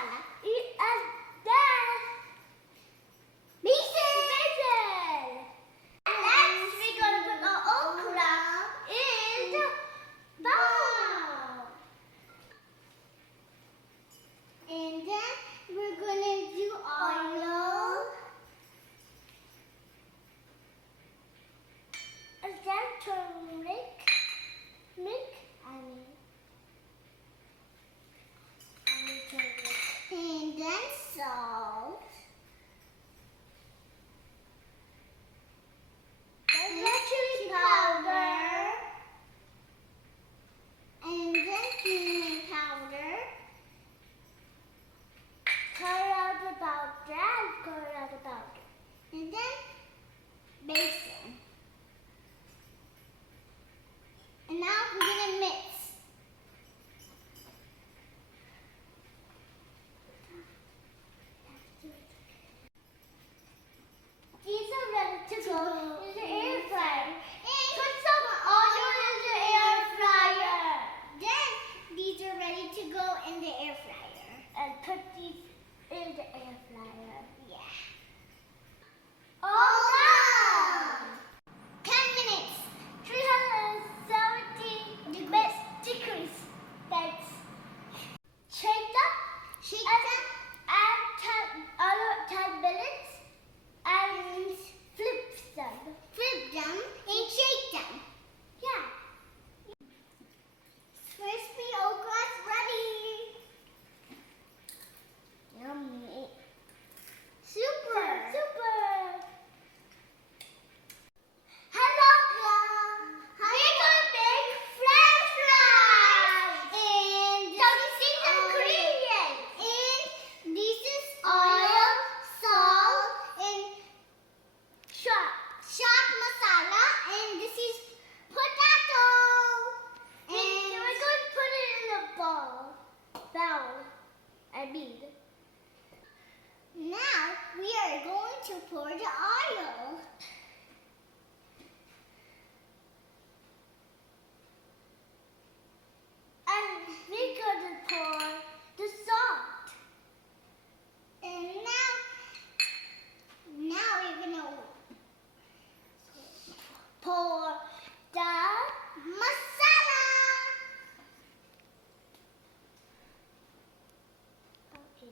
masala. And then basil. Next, we're gonna put our okra in the bowl. And then we're gonna do oil. And then turmeric. And then salt. And red chili powder. And then cumin powder. Coriander powder and coriander powder. And then basil. And now we're gonna mix. These are ready to go in the air fryer. Put some oil in the air fryer. Then these are ready to go in the air fryer. And put these in the air fryer. Yeah. All done. 10 minutes. 370 degrees. That's shake them. Shake them. And another 10 minutes. And flip them. Flip them and shake them. Yeah. Crispy okra is ready. Yummy. Super. Super. Hello. We're gonna make French fries. And this is ingredients. And this is oil, salt, and chaat masala, and this is potato. And we're going to put it in a bowl. Now we are going to pour the oil. And we're going to pour the salt. And now we're going to pour the masala. Okay,